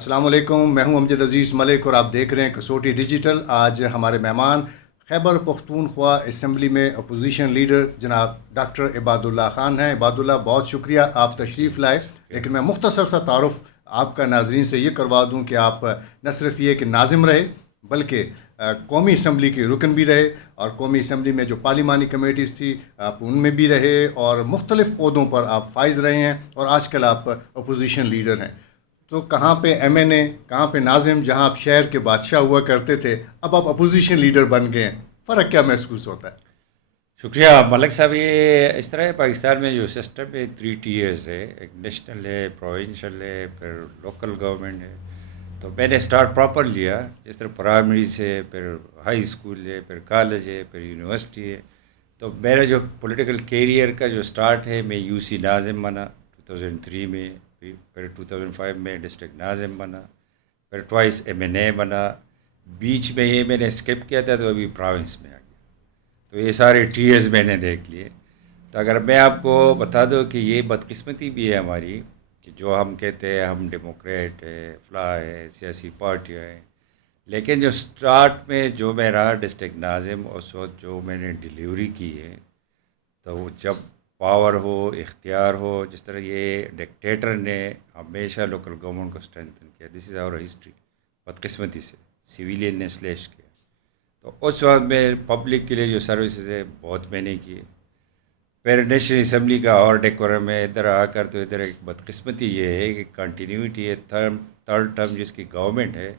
السلام علیکم، میں ہوں امجد عزیز ملک اور آپ دیکھ رہے ہیں کسوٹی ڈیجیٹل۔ آج ہمارے مہمان خیبر پختونخوا اسمبلی میں اپوزیشن لیڈر جناب ڈاکٹر عباد اللہ خان ہیں۔ عباد اللہ، بہت شکریہ آپ تشریف لائے، لیکن میں مختصر سا تعارف آپ کا ناظرین سے یہ کروا دوں کہ آپ نہ صرف یہ کہ ناظم رہے بلکہ قومی اسمبلی کے رکن بھی رہے، اور قومی اسمبلی میں جو پارلیمانی کمیٹیز تھی آپ ان میں بھی رہے، اور مختلف عہدوں پر آپ فائز رہے ہیں، اور آج کل آپ اپوزیشن لیڈر ہیں۔ تو کہاں پہ ایم این اے، کہاں پہ ناظم، جہاں آپ شہر کے بادشاہ ہوا کرتے تھے اب آپ اپوزیشن لیڈر بن گئے ہیں، فرق کیا محسوس ہوتا ہے؟ شکریہ ملک صاحب۔ یہ اس طرح ہے، پاکستان میں جو سسٹم ہے 3 ٹیئرز ہے، ایک نیشنل ہے، پروونشل ہے، پھر لوکل گورنمنٹ ہے۔ تو میں نے اسٹارٹ پراپر لیا، جس طرح پرائمری سے، پھر ہائی اسکول ہے، پھر کالج ہے، پھر یونیورسٹی ہے۔ تو میرا جو پولیٹیکل کیریئر کا جو اسٹارٹ ہے، میں یو سی ناظم بنا 2003 میں، پھر 2005 میں ڈسٹرکٹ ناظم بنا، پھر ٹوائس ایم این اے بنا۔ بیچ میں یہ میں نے اسکپ کیا تھا تو ابھی پراونس میں آ گیا۔ تو یہ سارے ٹیئرز میں نے دیکھ لیے۔ تو اگر میں آپ کو بتا دوں کہ یہ بدقسمتی بھی ہے ہماری، کہ جو ہم کہتے ہیں ہم ڈیموکریٹ ہے، فلاں ہے، سیاسی پارٹیاں ہیں، لیکن جو اسٹارٹ میں جو میں رہا ڈسٹرکٹ ناظم، اس وقت جو میں نے ڈیلیوری کی ہے، تو جب پاور ہو، اختیار ہو، جس طرح یہ ڈکٹیٹر نے ہمیشہ لوکل گورنمنٹ کو اسٹرینتھن کیا، دس از آور ہسٹری، بدقسمتی سے سویلین نے سلیش کیا۔ تو اس وقت میں پبلک کے لیے جو سروسز ہے بہت میں نے کی۔ پھر نیشنل اسمبلی کا اور ڈیکورم ہے، ادھر آ کر تو ادھر ایک بدقسمتی یہ ہے کہ کنٹینیوٹی ہے، تھرڈ ٹرم جس کی گورنمنٹ ہے،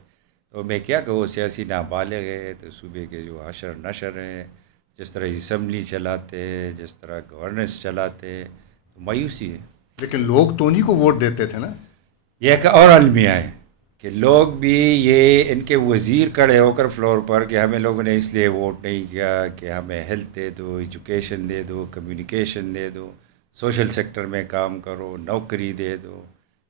تو میں کیا کہوں، سیاسی نابالغ ہے، تو صوبے کے جو حشر نشر ہیں، جس طرح اسمبلی چلاتے، جس طرح گورننس چلاتے، تو مایوسی ہے۔ لیکن لوگ تو انہیں کو ووٹ دیتے تھے نا۔ یہ ایک اور المیہ ہے کہ لوگ بھی یہ ان کے وزیر کھڑے ہو کر فلور پر کہ ہمیں لوگوں نے اس لیے ووٹ نہیں کیا کہ ہمیں ہیلتھ دے دو، ایجوکیشن دے دو، کمیونیکیشن دے دو، سوشل سیکٹر میں کام کرو، نوکری دے دو،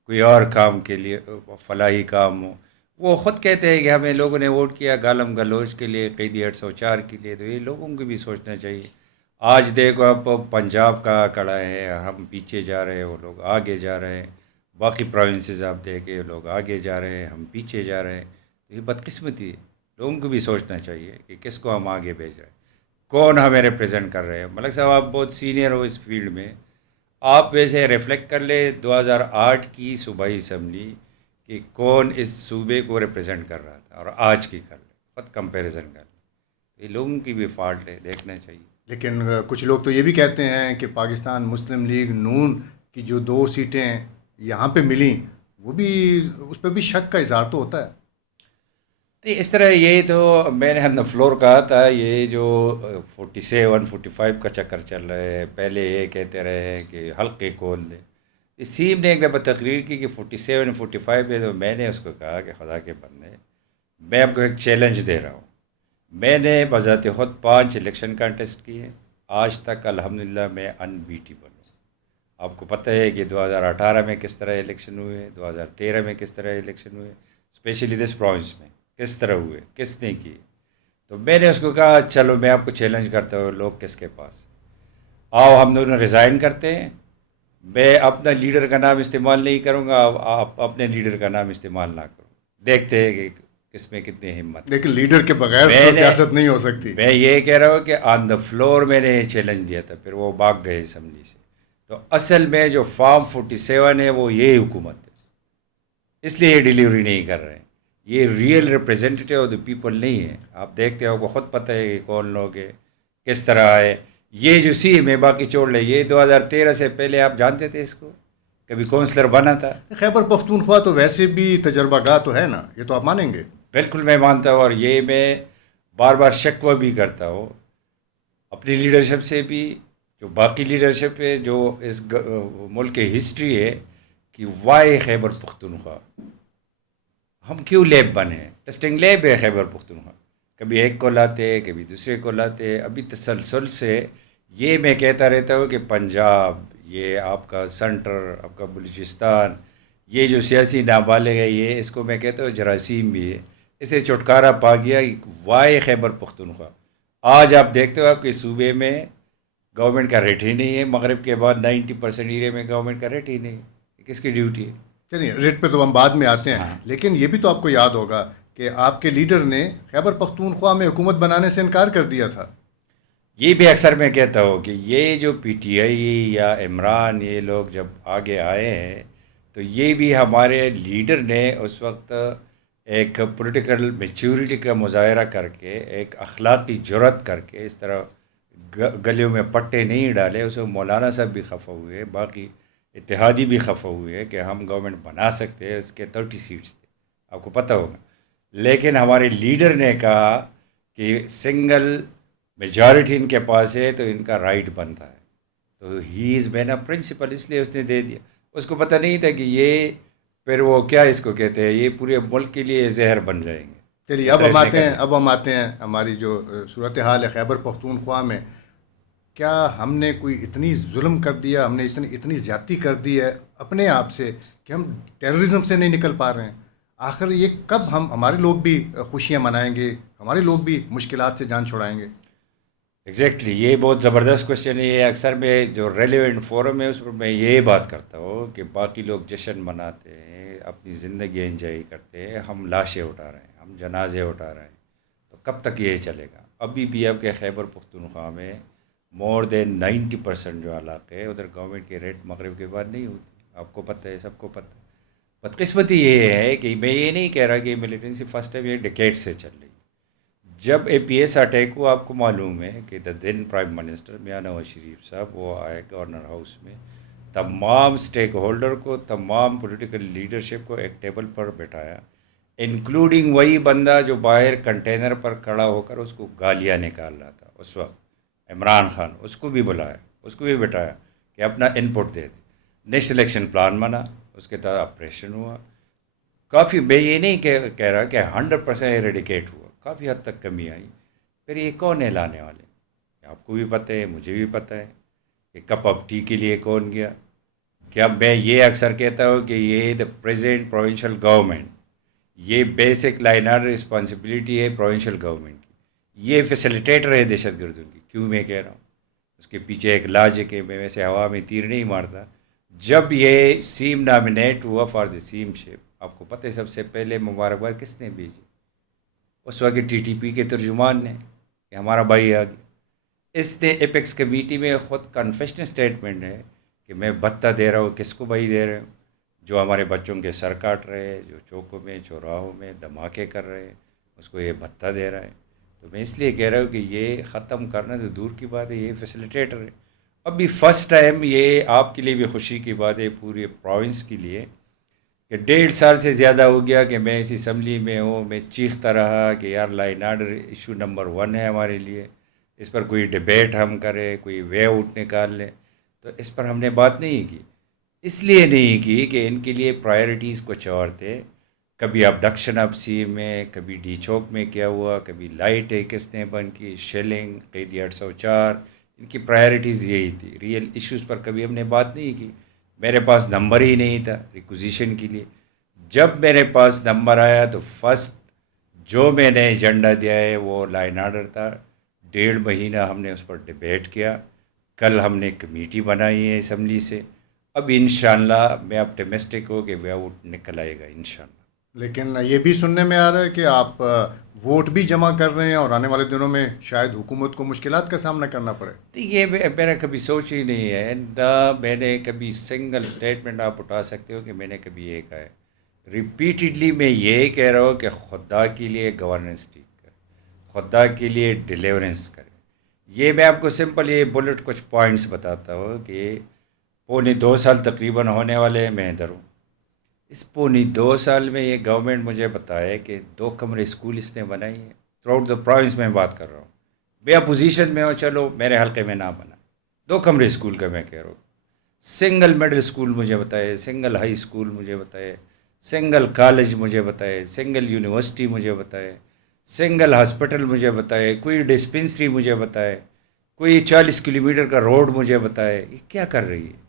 کوئی اور کام کے لیے فلاحی کام ہو۔ وہ خود کہتے ہیں کہ ہمیں لوگوں نے ووٹ کیا گالم گلوچ کے لیے، قیدی 804 کے لیے۔ تو یہ لوگوں کو بھی سوچنا چاہیے۔ آج دیکھو اب پنجاب کا کڑا ہے، ہم پیچھے جا رہے ہیں، وہ لوگ آگے جا رہے ہیں۔ باقی پروونسز آپ دیکھیں، لوگ آگے جا رہے ہیں، ہم پیچھے جا رہے ہیں۔ تو یہ بدقسمتی ہے، لوگوں کو بھی سوچنا چاہیے کہ کس کو ہم آگے بھیج رہے ہیں، کون ہمیں ریپرزینٹ کر رہے ہیں۔ ملک صاحب آپ بہت سینئر ہو اس فیلڈ میں، آپ ویسے ریفلیکٹ کر لیں 2008 کی صوبائی اسمبلی کہ کون اس صوبے کو ریپرزینٹ کر رہا تھا، اور آج کی کر لیں، خود کمپیریزن کر لیں۔ یہ لوگوں کی بھی فالٹ ہے، دیکھنا چاہیے۔ لیکن کچھ لوگ تو یہ بھی کہتے ہیں کہ پاکستان مسلم لیگ نون کی جو 2 سیٹیں یہاں پہ ملیں، وہ بھی، اس پہ بھی شک کا اظہار تو ہوتا ہے۔ نہیں، اس طرح یہ تو میں نے ہم نے فلور کہا تھا، یہ جو 47 45 کا چکر چل رہا ہے، پہلے یہ کہتے رہے ہیں کہ حلقے کھول دیں۔ اسیم نے ایک دفعہ تقریر کی کہ 47 45 ہے، تو میں نے اس کو کہا کہ خدا کے بندے، میں آپ کو ایک چیلنج دے رہا ہوں۔ میں نے بذات خود 5 الیکشن کانٹیسٹ کیے، آج تک الحمدللہ میں ان بیٹیبل ہوں۔ آپ کو پتہ ہے کہ 2018 میں کس طرح الیکشن ہوئے، 2013 میں کس طرح الیکشن ہوئے، اسپیشلی دس پروونس میں کس طرح ہوئے، کس نے کی۔ تو میں نے اس کو کہا چلو میں آپ کو چیلنج کرتا ہوں، لوگ کس کے پاس آؤ، ہم دونوں ریزائن کرتے ہیں، میں اپنا لیڈر کا نام استعمال نہیں کروں گا، آپ اپنے لیڈر کا نام استعمال نہ کرو، دیکھتے ہیں کہ کس میں کتنی ہمت۔ لیکن لیڈر کے بغیر میں تو نے سیاست نہیں ہو سکتی۔ میں یہ کہہ رہا ہوں کہ آن دا فلور میں نے یہ چیلنج دیا تھا، پھر وہ بھاگ گئے اسمبلی سے۔ تو اصل میں جو فارم 47 ہے وہ یہی حکومت ہے، اس لیے یہ ڈیلیوری نہیں کر رہے ہیں۔ یہ real representative of the people نہیں ہے۔ آپ دیکھتے ہو، آپ کو خود پتہ ہے کہ کون لوگ ہیں، کس طرح ہے۔ یہ جو سیم ہے، باقی چھوڑ لیں، یہ 2013 سے پہلے آپ جانتے تھے اس کو، کبھی کونسلر بنا تھا؟ خیبر پختونخوا تو ویسے بھی تجربہ گاہ تو ہے نا، یہ تو آپ مانیں گے۔ بالکل میں مانتا ہوں، اور یہ میں بار بار شکوہ بھی کرتا ہوں اپنی لیڈرشپ سے بھی، جو باقی لیڈرشپ ہے، جو اس ملک کی ہسٹری ہے، کہ وائی خیبر پختونخوا، ہم کیوں لیب بنے ہیں؟ ٹیسٹنگ لیب ہے خیبر پختونخوا، کبھی ایک کو لاتے، کبھی دوسرے کو لاتے۔ ابھی تسلسل سے یہ میں کہتا رہتا ہوں کہ پنجاب، یہ آپ کا سینٹر، آپ کا بلوچستان، یہ جو سیاسی نابالغ ہے، یہ اس کو میں کہتا ہوں جراثیم بھی ہے، اسے چھٹکارا پا گیا وائی خیبر پختونخوا۔ آج آپ دیکھتے ہو آپ کے صوبے میں گورنمنٹ کا ریٹ ہی نہیں ہے، مغرب کے بعد 90% ایریا میں گورنمنٹ کا ریٹ ہی نہیں ہے۔ یہ کس کی ڈیوٹی ہے؟ چلیے ریٹ پہ تو ہم بعد میں آتے ہیں، ہاں۔ لیکن یہ بھی تو آپ کو یاد ہوگا کہ آپ کے لیڈر نے خیبر پختونخوا میں حکومت بنانے سے انکار کر دیا تھا. یہ بھی اکثر میں کہتا ہوں کہ یہ جو پی ٹی آئی یا عمران یہ لوگ جب آگے آئے ہیں تو یہ بھی ہمارے لیڈر نے اس وقت ایک پولیٹیکل میچورٹی کا مظاہرہ کر کے، ایک اخلاقی جرات کر کے اس طرح گلیوں میں پٹے نہیں ڈالے. اس میں مولانا صاحب بھی خفا ہوئے، باقی اتحادی بھی خفا ہوئے کہ ہم گورنمنٹ بنا سکتے ہیں. اس کے 30 سیٹس تھے، آپ کو پتہ ہوگا. لیکن ہمارے لیڈر نے کہا کہ سنگل میجارٹی ان کے پاس ہے تو ان کا رائٹ بنتا ہے. تو ہی از مین اے پرنسپل، اس لیے اس نے دے دیا. اس کو پتہ نہیں تھا کہ یہ پھر وہ کیا اس کو کہتے ہیں، یہ پورے ملک کے لیے زہر بن جائیں گے. چلیے اس طرح اس نے کر دیا. اب ہم آتے ہیں ہماری جو صورتحال ہے خیبر پختونخوا میں. کیا ہم نے کوئی اتنی ظلم کر دیا، ہم نے اتنی زیادتی کر دی ہے اپنے آپ سے کہ ہم ٹیررزم سے نہیں نکل پا رہے ہیں؟ آخر یہ کب ہمارے لوگ بھی خوشیاں منائیں گے، ہمارے لوگ بھی مشکلات سے جان چھڑائیں گے؟ ایگزیکٹلی یہ بہت زبردست کوشچن ہے. یہ اکثر میں جو ریلیونٹ فورم ہے اس پر میں یہ بات کرتا ہوں کہ باقی لوگ جشن مناتے ہیں، اپنی زندگی انجوائے کرتے ہیں، ہم لاشیں اٹھا رہے ہیں، ہم جنازے اٹھا رہے ہیں. تو کب تک یہ چلے گا؟ ابھی بھی اب کے خیبر پختونخوا میں مور دین 90% جو علاقے ہے ادھر گورنمنٹ کے ریٹ مغرب کے بعد نہیں ہوتی. آپ کو پتہ ہے، سب کو پتہ ہے. بدقسمتی یہ ہے کہ میں یہ نہیں کہہ رہا کہ ملیٹنسی فرسٹ ٹائم یہ ڈیکیڈ سے چل رہی. جب اے پی ایس اٹیک ہوا، آپ کو معلوم ہے کہ دین پرائم منسٹر میاں نواز شریف صاحب وہ آئے گورنر ہاؤس میں، تمام اسٹیک ہولڈر کو، تمام پولیٹیکل لیڈرشپ کو ایک ٹیبل پر بٹھایا، انکلوڈنگ وہی بندہ جو باہر کنٹینر پر کھڑا ہو کر اس کو گالیاں نکال رہا تھا اس وقت، عمران خان. اس کو بھی بلایا، اس کو بھی بٹھایا کہ اپنا ان پٹ دے دے. نیکسٹ الیکشن پلان بنا، اس کے تحت آپریشن ہوا. کافی، میں یہ نہیں کہہ رہا کہ 100% ایریڈیکیٹ ہوا، کافی حد تک کمی آئی. پھر یہ کون ہے لانے والے؟ آپ کو بھی پتہ ہے، مجھے بھی پتہ ہے کہ کپ آف ٹی کے لیے کون گیا. کیا میں یہ اکثر کہتا ہوں کہ یہ دا پریزنٹ پروونشل گورنمنٹ، یہ بیسک لائن آرڈر رسپانسبلٹی ہے پروونشل گورنمنٹ کی. یہ فیسیلیٹیٹر ہے دہشت گردوں کی. کیوں میں کہہ رہا ہوں؟ اس کے پیچھے ایک لاجک ہے. میں ویسے ہوا میں تیر نہیں مارتا. جب یہ سیم نامنیٹ ہوا فار دی سیم شپ، آپ کو پتہ ہے سب سے پہلے مبارکباد کس نے بھیجی؟ اس وقت ٹی ٹی پی کے ترجمان نے، کہ ہمارا بھائی آ گیا. اس نے ایپیکس کمیٹی میں خود کنفیشن اسٹیٹمنٹ ہے کہ میں بھتہ دے رہا ہوں. کس کو بھائی دے رہے ہوں؟ جو ہمارے بچوں کے سر کاٹ رہے، جو چوکوں میں چوراہوں میں دھماکے کر رہے، اس کو یہ بھتہ دے رہا ہے. تو میں اس لیے کہہ رہا ہوں کہ یہ ختم کرنا تو دور کی بات ہے، یہ فیسیلیٹیٹر ہے. ابھی فرسٹ ٹائم، یہ آپ کے لیے بھی خوشی کی بات ہے، پورے پروونس کے لیے، کہ 1.5 سال سے زیادہ ہو گیا کہ میں اس اسمبلی میں ہوں، میں چیختا رہا کہ یار لائن آرڈر ایشو نمبر 1 ہے ہمارے لیے، اس پر کوئی ڈبیٹ ہم کریں، کوئی وے آؤٹ نکال لیں. تو اس پر ہم نے بات نہیں کی. اس لیے نہیں کی کہ ان کے لیے پرائرٹیز کچھ اور تھے. کبھی ابڈکشن اب سی میں، کبھی ڈی چوک میں کیا ہوا، کبھی لائٹ ہے کس نے بند کی، شیلنگ، قیدی 804. ان کی پرائرٹیز یہی تھی. ریئل ایشوز پر کبھی ہم نے بات نہیں کی. میرے پاس نمبر ہی نہیں تھا ریکوزیشن کے لیے. جب میرے پاس نمبر آیا تو فرسٹ جو میں نے ایجنڈا دیا ہے وہ لائن آرڈر تھا. 1.5 مہینہ ہم نے اس پر ڈبیٹ کیا. کل ہم نے کمیٹی بنائی ہے اسمبلی سے. اب انشاءاللہ میں اپٹیمسٹک ہوں کہ وے آؤٹ نکل آئے گا انشاءاللہ. لیکن یہ بھی سننے میں آ رہا ہے کہ آپ ووٹ بھی جمع کر رہے ہیں اور آنے والے دنوں میں شاید حکومت کو مشکلات کا سامنا کرنا پڑے. یہ میرا کبھی سوچ ہی نہیں ہے، نہ میں نے کبھی سنگل اسٹیٹمنٹ آپ اٹھا سکتے ہو کہ میں نے کبھی یہ کہا ہے. ریپیٹڈلی میں یہ کہہ رہا ہوں کہ خدا کے لیے گورننس ٹھیک کرے، خدا کے لیے ڈیلیورنس کرے. یہ میں آپ کو سمپل یہ بلٹ کچھ پوائنٹس بتاتا ہوں کہ 2.25 سال تقریباً ہونے والے ہیں میں ادھر ہوں. اس 2.25 سال میں یہ گورنمنٹ مجھے بتائے کہ 2 کمرے اسکول اس نے بنائی ہیں تھرو آؤٹ دا پروونس میں بات کر رہا ہوں. میں اپوزیشن میں ہوں، چلو میرے حلقے میں نہ بنا، 2 کمرے اسکول کا میں کہہ رہا ہوں. سنگل مڈل اسکول مجھے بتائے، سنگل ہائی اسکول مجھے بتائے، سنگل کالج مجھے بتائے، سنگل یونیورسٹی مجھے بتائے، سنگل ہاسپٹل مجھے بتائے، کوئی ڈسپنسری مجھے بتائے، کوئی 40 کلومیٹر کا روڈ مجھے بتائے. یہ کیا کر رہی ہے؟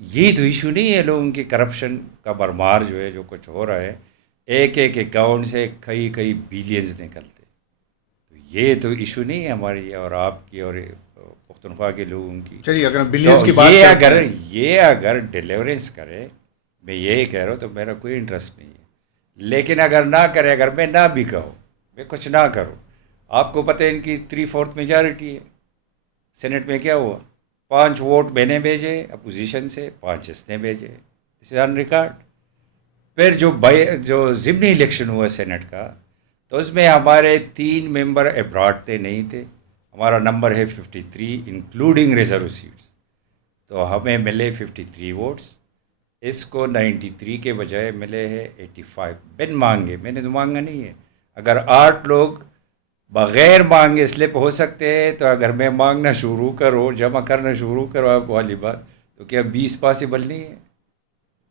یہ تو ایشو نہیں ہے لوگوں کی کرپشن کا بھرمار جو ہے، جو کچھ ہو رہا ہے. ایک اکاؤنٹ سے کئی بلینز نکلتے. تو یہ تو ایشو نہیں ہے ہماری اور آپ کی اور پختونخوا کے لوگوں کی. چلیے اگر ہم بلینز کی تو بات یہ کرتے ہیں، اگر ڈیلیورنس کرے، میں یہی کہہ رہا ہوں، تو میرا کوئی انٹرسٹ نہیں ہے، لیکن اگر نہ کرے، اگر میں نہ بھی کہوں، میں کچھ نہ کروں، آپ کو پتہ ہے ان کی 3/4 میجارٹی ہے سینٹ میں. کیا ہوا؟ 5 ووٹ میں نے بھیجے اپوزیشن سے، 5 اس نے بھیجے، اس آن ریکارڈ. پھر جو ضمنی الیکشن ہوا سینٹ کا، تو اس میں ہمارے 3 ممبر ابراڈ تھے، نہیں تھے. ہمارا نمبر ہے 53 انکلوڈنگ ریزرو سیٹس، تو ہمیں ملے 53 ووٹس. اس کو 93 کے بجائے ملے ہیں 85 بن مانگے. میں نے تو مانگا نہیں ہے. اگر 8 لوگ بغیر مانگے سلپ ہو سکتے ہیں، تو اگر میں مانگنا شروع کروں، جمع کرنا شروع کرو آپ والی بات، تو کیا 20 پاسبل نہیں ہے؟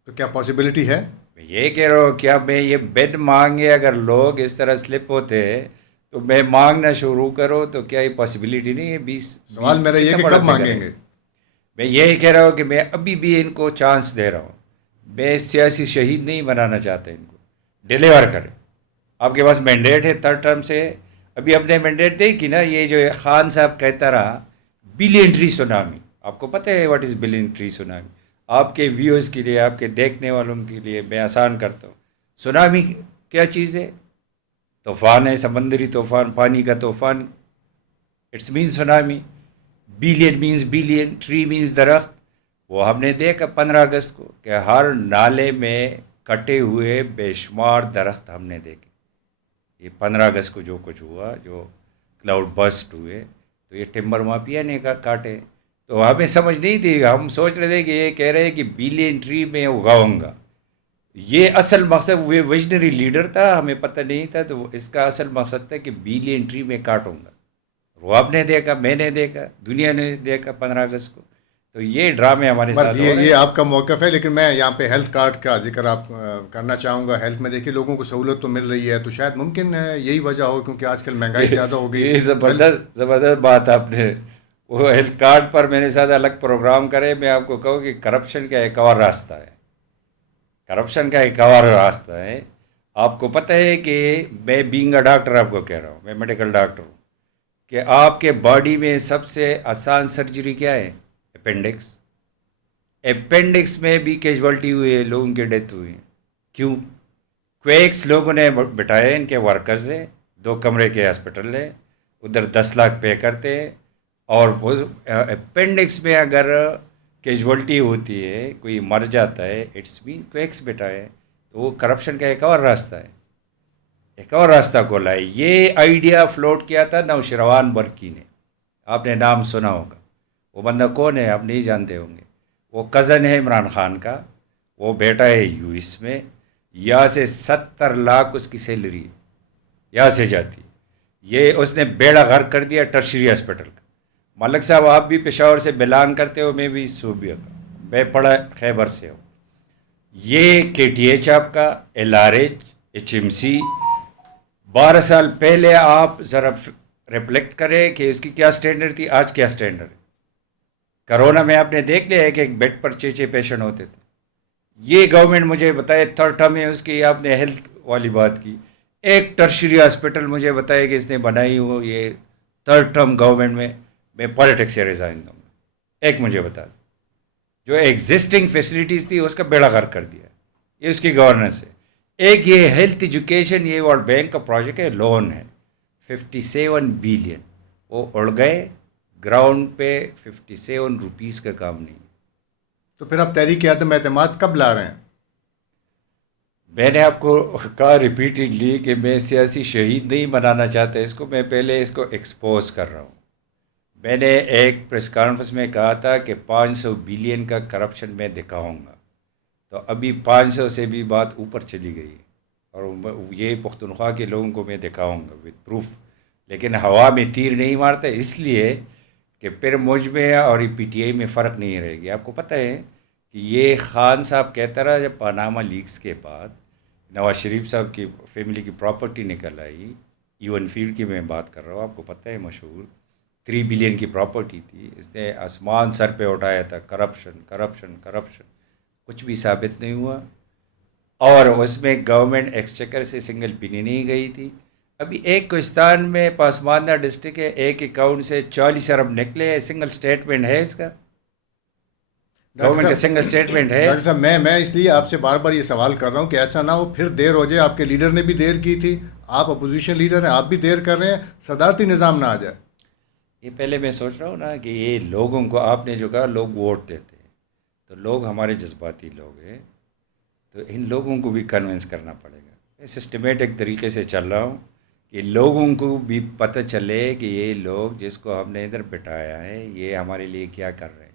تو کیا پاسبلٹی ہے؟ میں یہ کہہ رہا ہوں، کیا میں یہ بن مانگے اگر لوگ اس طرح سلپ ہوتے ہیں تو میں مانگنا شروع کروں، تو کیا یہ پاسبلٹی نہیں ہے؟ 20 سوال میرا یہ کتنا کہ بڑا کب فگر مانگیں ہے. گے؟ میں یہی کہہ رہا ہوں کہ میں ابھی بھی ان کو چانس دے رہا ہوں. میں سیاسی شہید نہیں بنانا چاہتا ان کو. ڈیلیور کریں. آپ کے پاس مینڈیٹ ہے 3rd ٹرم سے. ابھی اپنے مینڈیٹ دے کی نا، یہ جو خان صاحب کہتا رہا بلین ٹری سونامی. آپ کو پتہ ہے what is billion tree tsunami? آپ کے ویوز کے لیے، آپ کے دیکھنے والوں کے لیے میں آسان کرتا ہوں. سونامی کیا چیز ہے؟ طوفان ہے، سمندری طوفان، پانی کا طوفان. It's mean tsunami. Billion means billion, tree means درخت. وہ ہم نے دیکھا 15 اگست کو کہ ہر نالے میں کٹے ہوئے بے شمار درخت ہم نے دیکھے. یہ 15 اگست کو جو کچھ ہوا، جو کلاؤڈ بسٹ ہوئے، تو یہ ٹمبر مافیا نے کاٹے. تو ہمیں سمجھ نہیں تھی، ہم سوچ رہے تھے کہ یہ کہہ رہے ہیں کہ بلین ٹری میں اگاؤں گا. یہ اصل مقصد، وہ ویژنری لیڈر تھا، ہمیں پتہ نہیں تھا. تو اس کا اصل مقصد تھا کہ بلین ٹری میں کاٹوں گا. وہ آپ نے دیکھا، میں نے دیکھا، دنیا نے دیکھا 15 اگست کو. تو یہ ڈرامے ہمارے عمر، ساتھ ہو رہے یہ ہیں. آپ کا موقف ہے، لیکن میں یہاں پہ ہیلتھ کارڈ کا ذکر آپ کرنا چاہوں گا. ہیلتھ میں دیکھیے لوگوں کو سہولت تو مل رہی ہے، تو شاید ممکن ہے یہی وجہ ہو، کیونکہ آج کل مہنگائی زیادہ ہو گئی. یہ زبردست بات آپ نے. وہ ہیلتھ کارڈ پر میرے ساتھ الگ پروگرام کرے. میں آپ کو کہوں کہ کرپشن کا ایک اور راستہ ہے. کرپشن کا ایک اور راستہ ہے. آپ کو پتہ ہے کہ میں بینگ اے ڈاکٹر آپ کو کہہ رہا ہوں، میں میڈیکل ڈاکٹر ہوں، کہ آپ کے باڈی میں سب سے آسان سرجری کیا ہے؟ اپینڈکس. اپینڈکس میں بھی کیجوالٹی ہوئی ہے، لوگوں کی ڈیتھ ہوئی ہے. کیوں؟ کویکس لوگوں نے بٹھائے، ان کے ورکرز ہیں، 2 کمرے کے ہاسپٹل ہے، ادھر 10 لاکھ پے کرتے ہیں. اور وہ اپینڈکس میں اگر کیجوالٹی ہوتی ہے، کوئی مر جاتا ہے، اٹس مین کویکس بٹھائے. تو وہ کرپشن کا ایک اور راستہ ہے. ایک اور راستہ کھولا ہے. یہ آئیڈیا فلوٹ کیا تھا نوشروان برقی نے. آپ نے نام سنا ہوگا. وہ بندہ کون ہے آپ نہیں جانتے ہوں گے. وہ کزن ہے عمران خان کا. وہ بیٹا ہے یو ایس میں. یہاں سے 70 لاکھ اس کی سیلری یہاں سے جاتی. یہ اس نے بیڑا غرق کر دیا ٹرشری ہاسپٹل کا. ملک صاحب آپ بھی پشاور سے بلانگ کرتے ہو، میں بھی صوبیہ کا، میں پڑھا خیبر سے ہوں. یہ کے ٹی ایچ آپ کا، L R H, H M C. 12 سال پہلے آپ ذرا ریفلیکٹ کریں کہ اس کی کیا سٹینڈرڈ تھی، آج کیا سٹینڈرڈ ہے. کرونا میں آپ نے دیکھ لیا ہے کہ ایک بیڈ پر 6 پیشنٹ ہوتے تھے. یہ گورنمنٹ مجھے بتائے 3rd ٹرم میں اس کی، آپ نے ہیلتھ والی بات کی، ایک ٹرشری ہاسپٹل مجھے بتائے کہ اس نے بنائی ہو یہ 3rd ٹرم گورنمنٹ میں پالیٹکس سے ریزائن دوں گا. ایک مجھے بتا دیں. جو ایگزسٹنگ فیسلٹیز تھی اس کا بیڑا غرق کر دیا. یہ اس کی گورننس ہے. ایک یہ ہیلتھ ایجوکیشن، یہ ورلڈ بینک کا پروجیکٹ ہے، لون ہے 57 بلین. وہ اڑ گئے گراؤنڈ پہ. 57 روپیز کا کام نہیں. تو پھر آپ تحریک عدم اعتماد کب لا رہے ہیں؟ میں نے آپ کو کہا ریپیٹڈلی کہ میں سیاسی شہید نہیں بنانا چاہتا اس کو. میں پہلے اس کو ایکسپوز کر رہا ہوں. میں نے ایک پریس کانفرنس میں کہا تھا کہ 500 بلین کا کرپشن میں دکھاؤں گا. تو ابھی 500 سے بھی بات اوپر چلی گئی، اور یہ پختونخوا کے لوگوں کو میں دکھاؤں گا وتھ پروف. لیکن ہوا میں تیر نہیں مارتا، اس لیے کہ پھر مجھ میں اور پی ٹی آئی میں فرق نہیں رہے گی. آپ کو پتہ ہے کہ یہ خان صاحب کہتا رہا جب پاناما لیکس کے بعد نواز شریف صاحب کی فیملی کی پراپرٹی نکل آئی، ایون فیلڈ کی میں بات کر رہا ہوں، آپ کو پتہ ہے مشہور 3 بلین کی پراپرٹی تھی. اس نے آسمان سر پہ اٹھایا تھا، کرپشن کرپشن کرپشن. کچھ بھی ثابت نہیں ہوا، اور اس میں گورنمنٹ ایکسچیکر سے سنگل پنی نہیں گئی تھی. ابھی ایک کوہستان میں پاسماندہ ڈسٹرکٹ ہے، ایک اکاؤنٹ سے 40 ارب نکلے. سنگل سٹیٹمنٹ ہے اس کا. گورنمنٹ کا سنگل اسٹیٹمنٹ ہے. ڈاکٹر صاحب میں اس لیے آپ سے بار بار یہ سوال کر رہا ہوں کہ ایسا نہ ہو پھر دیر ہو جائے. آپ کے لیڈر نے بھی دیر کی تھی, آپ اپوزیشن لیڈر ہیں, آپ بھی دیر کر رہے ہیں, صدارتی نظام نہ آ جائے. یہ پہلے میں سوچ رہا ہوں نا کہ یہ لوگوں کو, آپ نے جو کہا لوگ ووٹ دیتے ہیں, تو لوگ ہمارے جذباتی لوگ ہیں, تو ان لوگوں کو بھی کنونس کرنا پڑے گا. میں سسٹمیٹک طریقے سے چل رہا ہوں کہ لوگوں کو بھی پتہ چلے کہ یہ لوگ جس کو ہم نے ادھر بٹھایا ہے یہ ہمارے لیے کیا کر رہے ہیں,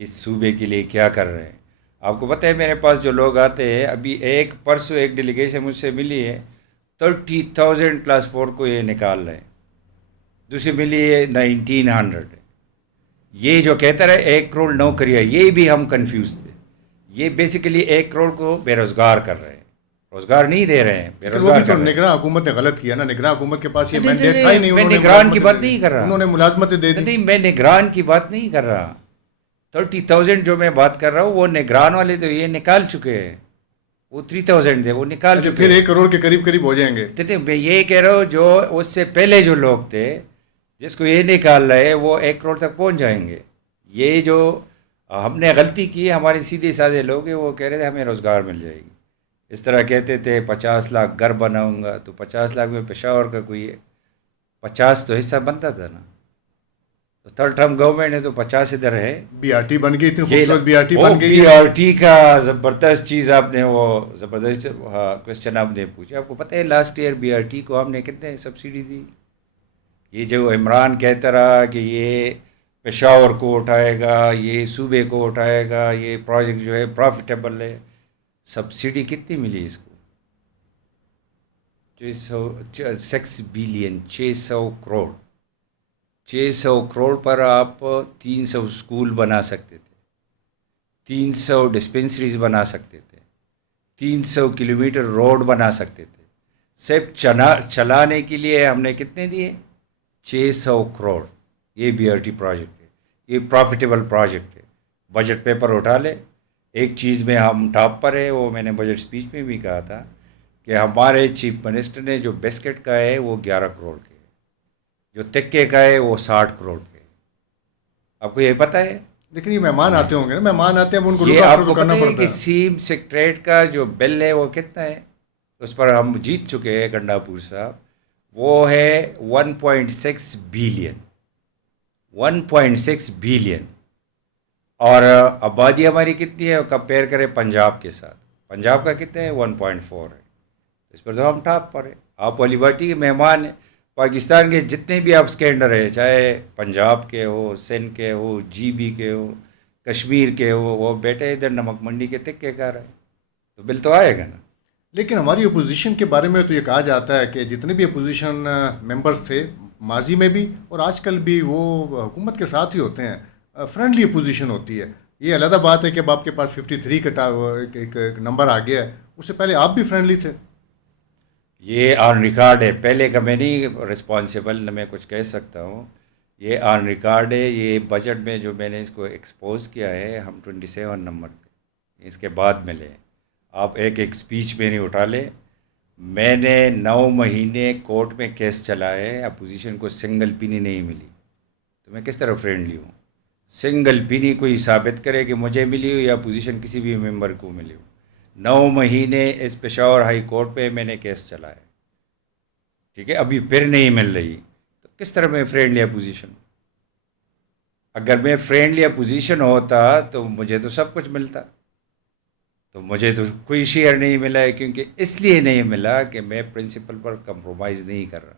اس صوبے کے لیے کیا کر رہے ہیں. آپ کو پتہ ہے میرے پاس جو لوگ آتے ہیں, ابھی پرسوں ایک ڈیلیگیشن مجھ سے ملی ہے, 30,000 کلاس 4 کو یہ نکال رہے ہیں, دوسری ملی ہے 1900. یہ جو کہتا رہے 1 کروڑ نوکریاں, یہ بھی ہم کنفیوز تھے. یہ بیسیکلی 1 کروڑ کو بے روزگار کر رہے ہیں, روزگار نہیں دے رہے ہیں, بے وہ روزگار بھی تو کر رہے ہیں. نگراں حکومت نے غلط کیا نا. نگراں حکومت کے پاس یہ نہیں، مینڈیٹ تھا ہی نہیں. میں انہوں نے نگران کی ملازمتیں بات دے دی. نہیں کر رہا. انہوں نے ملازمتیں دے دی. نہیں, میں نگران کی بات نہیں کر رہا. 30,000 جو میں بات کر رہا ہوں وہ نگران والے تو یہ نکال چکے ہیں. وہ 3,000 تھے وہ نکال چکے پھر 1 کروڑ کے قریب ہو جائیں گے. میں یہ کہہ رہا ہوں جو اس سے پہلے جو لوگ تھے جس کو یہ نکال رہے وہ 1 کروڑ تک پہنچ جائیں گے. یہ جو ہم نے غلطی کی, ہمارے سیدھے سادے لوگ ہیں, وہ کہہ رہے تھے ہمیں روزگار مل جائے گی. اس طرح کہتے تھے 50 لاکھ گھر بناؤں گا, تو 50 لاکھ میں پشاور کا کوئی 50 تو حصہ بنتا تھا نا. تو تھرڈ ٹرم گورنمنٹ ہے تو 50 ادھر ہے. BRT بن گئی, اتنی خوبصورت BRT بن گئی. BRT کا زبردست چیز آپ نے, وہ زبردست کوشچن آپ نے پوچھا. آپ کو پتہ ہے لاسٹ ایئر BRT کو ہم نے کتنے سبسڈی دی. یہ جو عمران کہتا رہا کہ یہ پشاور کو اٹھائے گا, یہ صوبے کو اٹھائے گا, یہ پروجیکٹ جو ہے پروفیٹیبل ہے, سبسڈی کتنی ملی اس کو؟ 6 بلین, 600 کروڑ. 600 کروڑ پر آپ 300 اسکول بنا سکتے تھے, 300 ڈسپنسریز بنا سکتے تھے, 300 کلومیٹر روڈ بنا سکتے تھے. صرف چلانے کے لیے ہم نے کتنے دیے؟ 600 کروڑ. یہ BRT پروجیکٹ ہے, یہ پروفیٹیبل پروجیکٹ ہے. بجٹ پیپر اٹھا لے, ایک چیز میں ہم ٹاپ پر ہے, وہ میں نے بجٹ اسپیچ میں بھی کہا تھا کہ ہمارے چیف منسٹر نے جو بسکٹ کا ہے وہ 11 کروڑ کے, جو تکے کا ہے وہ 60 کروڑ کے. آپ کو یہ پتہ ہے؟ لیکن یہ مہمان آتے ہوں گے نا, مہمان آتے ہیں ان کو یہ آپ کو کرنا پتہ ہے پڑتا کہ ہے. سیم سیکٹریٹ کا جو بل ہے وہ کتنا ہے؟ اس پر ہم جیت چکے ہیں گنڈا پور صاحب, وہ ہے 1.6 بلین. 1.6 بلین. اور آبادی ہماری کتنی ہے کمپیئر کریں پنجاب کے ساتھ؟ پنجاب کا کتنے ہے؟ 1.4 ہے. اس پر تو ہم ٹاپ پر ہے. آپ والی باٹی کے مہمان ہیں. پاکستان کے جتنے بھی آپ اسکینڈر ہیں, چاہے پنجاب کے ہو, سندھ کے ہو, GB کے ہو, کشمیر کے ہو, وہ بیٹے ادھر نمک منڈی کے تکے کر رہے ہیں, تو بل تو آئے گا نا. لیکن ہماری اپوزیشن کے بارے میں تو یہ کہا جاتا ہے کہ جتنے بھی اپوزیشن ممبرس تھے ماضی میں بھی اور آج کل بھی وہ حکومت کے ساتھ ہی ہوتے ہیں, فرینڈلی اپوزیشن ہوتی ہے. یہ علیحدہ بات ہے کہ اب آپ کے پاس 53 کا ایک نمبر آ گیا ہے, اس سے پہلے آپ بھی فرینڈلی تھے. یہ آن ریکارڈ ہے, پہلے کا میں نہیں رسپانسیبل نہ میں کچھ کہہ سکتا ہوں. یہ آن ریکارڈ ہے. یہ بجٹ میں جو میں نے اس کو ایکسپوز کیا ہے, ہم 27 نمبر پہ اس کے بعد ملے. آپ ایک اسپیچ میں نہیں اٹھا لے. میں نے 9 مہینے کورٹ میں کیس چلا ہے, اپوزیشن کو سنگل پینی نہیں ملی, تو میں کس طرح فرینڈلی ہوں؟ سنگل پینی کوئی ثابت کرے کہ مجھے ملی ہو یا اپوزیشن کسی بھی ممبر کو ملی ہو. 9 مہینے اس پشاور ہائی کورٹ پہ میں نے کیس چلا ہے, ٹھیک ہے, ابھی پھر نہیں مل رہی, تو کس طرح میں فرینڈلی اپوزیشن؟ اگر میں فرینڈلی اپوزیشن ہوتا تو مجھے تو سب کچھ ملتا, تو مجھے تو کوئی شیئر نہیں ملا ہے, کیونکہ اس لیے نہیں ملا کہ میں پرنسپل پر کمپرومائز نہیں کر رہا.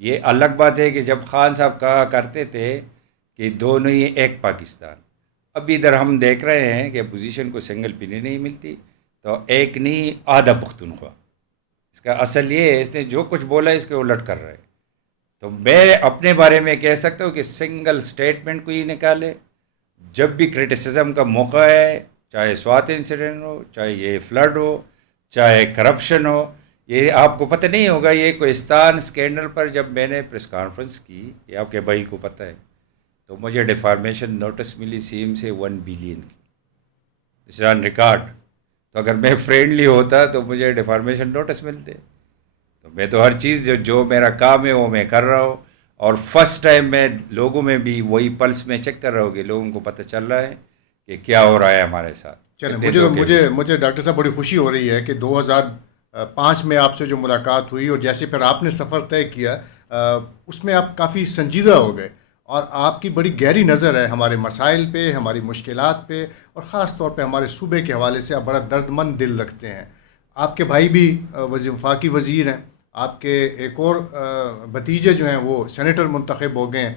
یہ الگ بات ہے کہ جب خان صاحب کہا کرتے تھے کہ دونوں ہی ایک پاکستان, ابھی ادھر ہم دیکھ رہے ہیں کہ اپوزیشن کو سنگل پینی نہیں ملتی, تو ایک نہیں آدھا پختونخوا. اس کا اصل یہ ہے, اس نے جو کچھ بولا اس کے الٹ کر رہا ہے. تو میں اپنے بارے میں کہہ سکتا ہوں کہ سنگل اسٹیٹمنٹ کو ہی نکالے. جب بھی کرٹیسزم کا موقع ہے, چاہے سوات انسیڈنٹ ہو, چاہے یہ فلڈ ہو, چاہے کرپشن ہو, یہ آپ کو پتہ نہیں ہوگا, یہ کوہستان اسکینڈل پر جب میں نے پریس کانفرنس کی, یہ آپ کے بھائی کو پتہ ہے, تو مجھے ڈیفارمیشن نوٹس ملی CM سے 1 بلین کی. اس آن ریکارڈ. تو اگر میں فرینڈلی ہوتا تو مجھے ڈیفارمیشن نوٹس ملتے. تو میں تو ہر چیز جو میرا کام ہے وہ میں کر رہا ہوں, اور فرسٹ ٹائم میں لوگوں میں بھی وہی پلس میں چیک کر رہا ہوں کہ لوگوں کو پتہ چل رہا ہے کہ کیا ہو رہا ہے ہمارے ساتھ. چلیں کتنے دھوکے مجھے ڈاکٹر صاحب بڑی خوشی ہو رہی ہے کہ 2005 میں آپ سے جو ملاقات ہوئی اور جیسے پھر آپ نے سفر طے کیا اس میں آپ کافی سنجیدہ ہو گئے اور آپ کی بڑی گہری نظر ہے ہمارے مسائل پہ، ہماری مشکلات پہ، اور خاص طور پہ ہمارے صوبے کے حوالے سے آپ بڑا درد مند دل رکھتے ہیں. آپ کے بھائی بھی وفاقی وزیر ہیں، آپ کے ایک اور بھتیجے جو ہیں وہ سینیٹر منتخب ہو گئے ہیں.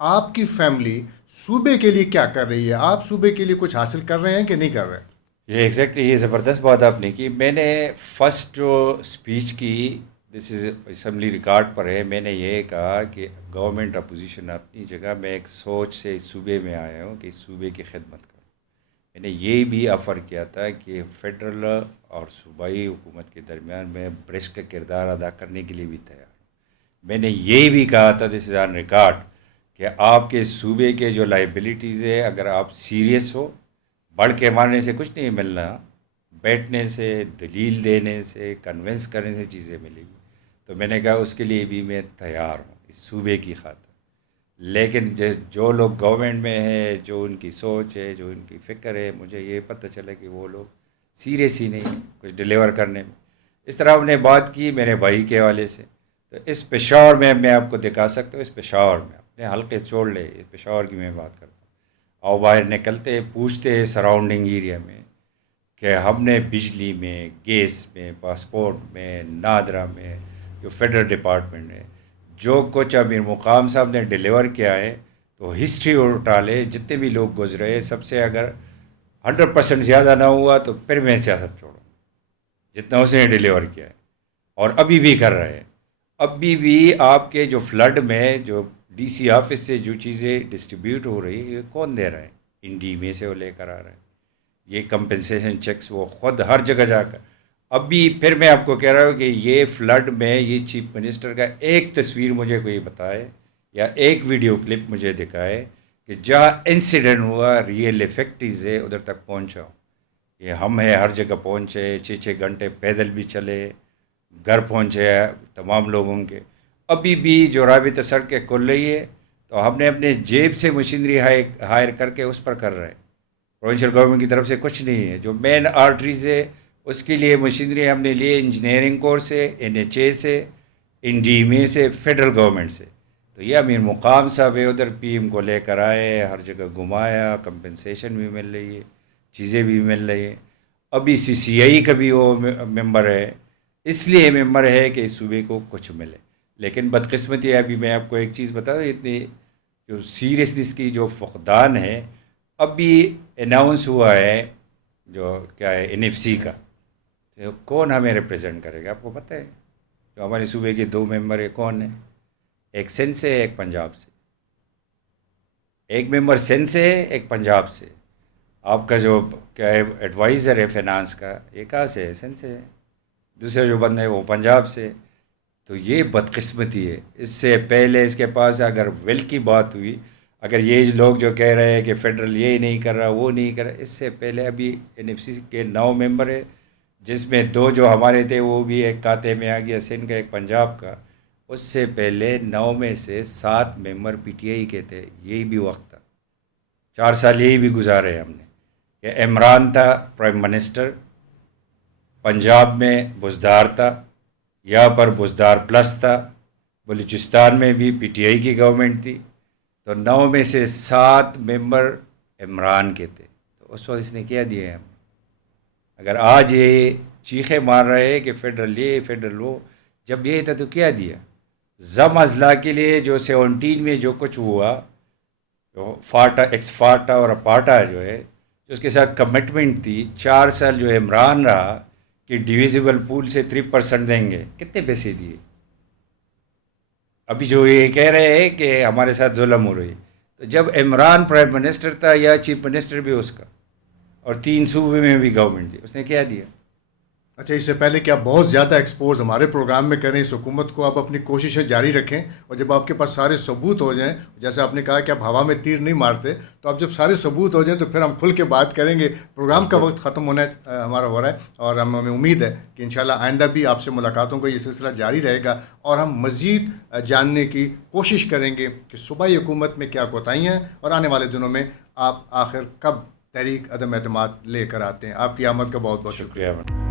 آپ کی فیملی صوبے کے لیے کیا کر رہی ہے؟ آپ صوبے کے لیے کچھ حاصل کر رہے ہیں کہ نہیں کر رہے؟ یہ ایگزیکٹلی یہ زبردست بات آپ نے کی. میں نے فرسٹ جو اسپیچ کی، دس از اسمبلی ریکارڈ پر ہے، میں نے یہ کہا کہ گورنمنٹ اپوزیشن اپنی جگہ، میں ایک سوچ سے اس صوبے میں آیا ہوں کہ اس صوبے کی خدمت کروں. میں نے یہ بھی آفر کیا تھا کہ فیڈرل اور صوبائی حکومت کے درمیان میں برج کا کردار ادا کرنے کے لیے بھی تیار ہوں. میں نے یہ بھی کہا تھا، دس از آن ریکارڈ، کہ آپ کے صوبے کے جو لائبلٹیز ہے، اگر آپ سیریس ہو، بڑھ کے مارنے سے کچھ نہیں ملنا، بیٹھنے سے، دلیل دینے سے، کنونس کرنے سے چیزیں ملیں گی. تو میں نے کہا اس کے لیے بھی میں تیار ہوں اس صوبے کی خاطر. لیکن جو لوگ گورنمنٹ میں ہیں، جو ان کی سوچ ہے، جو ان کی فکر ہے، مجھے یہ پتہ چلا کہ وہ لوگ سیریس ہی نہیں ہیں کچھ ڈلیور کرنے میں. اس طرح ہم نے بات کی میرے بھائی کے حوالے سے. تو اس پشاور میں آپ کو دکھا سکتا ہوں، اس پشاور میں اپنے حلقے چھوڑ لے، اس پشاور کی میں بات کرتا ہوں. اور باہر نکلتے پوچھتے سراؤنڈنگ ایریا میں کہ ہم نے بجلی میں، گیس میں، پاسپورٹ میں، نادرا میں، جو فیڈرل ڈپارٹمنٹ ہے، جو کچھ امیر مقام صاحب نے ڈیلیور کیا ہے، تو ہسٹری اٹھا لے جتنے بھی لوگ گزرے، سب سے اگر 100% زیادہ نہ ہوا تو پھر میں سیاست چھوڑوں جتنا اس نے ڈیلیور کیا ہے اور ابھی بھی کر رہے ہیں. ابھی بھی آپ کے جو فلڈ میں جو ڈی سی آفس سے جو چیزیں ڈسٹریبیوٹ ہو رہی ہے، یہ کون دے رہا ہے؟ انڈی میں سے وہ لے کر آ رہا ہے. یہ کمپنسیشن چیکس وہ خود ہر جگہ جا کر. ابھی پھر میں آپ کو کہہ رہا ہوں کہ یہ فلڈ میں یہ چیف منسٹر کا ایک تصویر مجھے کوئی بتائے یا ایک ویڈیو کلپ مجھے دکھائے کہ جہاں انسیڈنٹ ہوا ریئل افیکٹیز ہے ادھر تک پہنچا. یہ ہم ہے ہر جگہ پہنچے، 6 گھنٹے پیدل بھی چلے، گھر پہنچے تمام لوگوں کے. ابھی بھی جو رابطہ سڑکیں کھل رہی ہے تو ہم نے اپنے جیب سے مشینری ہائر کر کے اس پر کر رہے ہیں. پروونشل گورنمنٹ کی طرف سے کچھ نہیں ہے. جو مین آرٹریز ہے اس کے لیے مشینری ہم نے لیے انجینئرنگ کورس سے، NHA سے، NDMA سے، فیڈرل گورنمنٹ سے. تو یہ امیر مقام صاحب ہے ادھر PM کو لے کر آئے، ہر جگہ گھمایا، کمپنسیشن بھی مل رہی ہے، چیزیں بھی مل رہی ہیں. ابھی CCI کا بھی وہ ممبر ہے، اس لیے ممبر ہے کہ اس صوبے کو کچھ ملے. لیکن بدقسمتی ہے، ابھی میں آپ کو ایک چیز بتا دوں، اتنی جو سیریسنس کی جو فقدان ہے. ابھی اناؤنس ہوا ہے جو کیا ہے NFC کا، تو کون ہمیں ریپریزنٹ کرے گا؟ آپ کو پتہ ہے جو ہمارے صوبے کے 2 ممبر ہیں کون ہیں؟ ایک سندھ سے، ایک پنجاب سے. ایک ممبر سندھ سے ہے، ایک پنجاب سے. آپ کا جو کیا ہے ایڈوائزر ہے فینانس کا، یہ کہاں سے ہے؟ سندھ سے ہے. دوسرے جو بندے ہیں وہ پنجاب سے. تو یہ بدقسمتی ہے. اس سے پہلے اس کے پاس اگر ول کی بات ہوئی، اگر یہ لوگ جو کہہ رہے ہیں کہ فیڈرل یہ نہیں کر رہا، وہ نہیں کر رہا، اس سے پہلے ابھی NFC کے 9 ممبر ہے، جس میں 2 جو ہمارے تھے وہ بھی ایک کھاتے میں آ گیا، سندھ کا، ایک پنجاب کا. اس سے پہلے 9 میں سے 7 ممبر PTI کے تھے. یہی بھی وقت تھا، 4 سال یہی بھی گزارے ہم نے کہ عمران تھا پرائم منسٹر، پنجاب میں بزدار تھا، یہاں پر بزدار پلس تھا، بلوچستان میں بھی PTI کی گورنمنٹ تھی. تو 9 میں سے 7 ممبر عمران کے تھے. تو اس وقت اس نے کیا دیا ہے ہم؟ اگر آج یہ چیخیں مار رہے ہیں کہ فیڈرل یہ فیڈرل وہ، جب یہ تھا تو کیا دیا؟ زم اضلاع کے لیے جو 17 میں جو کچھ ہوا، جو فاٹا، ایکس فاٹا اور اپاٹا جو ہے، جو اس کے ساتھ کمٹمنٹ تھی 4 سال جو عمران رہا کہ ڈیویزیبل پول سے 3% دیں گے، کتنے پیسے دیے؟ ابھی جو یہ کہہ رہے ہیں کہ ہمارے ساتھ ظلم ہو رہی، تو جب عمران پرائم منسٹر تھا یا چیف منسٹر بھی اس کا، اور 3 صوبے میں بھی گورنمنٹ تھی، اس نے کیا دیا؟ اچھا، اس سے پہلے کہ آپ بہت زیادہ ایکسپوز ہمارے پروگرام میں کریں اس حکومت کو، آپ اپنی کوششیں جاری رکھیں، اور جب آپ کے پاس سارے ثبوت ہو جائیں، جیسے آپ نے کہا کہ آپ ہوا میں تیر نہیں مارتے، تو آپ جب سارے ثبوت ہو جائیں تو پھر ہم کھل کے بات کریں گے. پروگرام کا وقت ختم ہونا ہمارا ہو رہا ہے، اور ہمیں امید ہے کہ انشاءاللہ آئندہ بھی آپ سے ملاقاتوں کا یہ سلسلہ جاری رہے گا، اور ہم مزید جاننے کی کوشش کریں گے کہ صوبائی حکومت میں کیا کوتاہیاں ہیں، اور آنے والے دنوں میں آپ آخر کب تحریک عدم اعتماد لے کر آتے ہیں. آپ کی آمد کا بہت بہت شکریہ. شکریہ.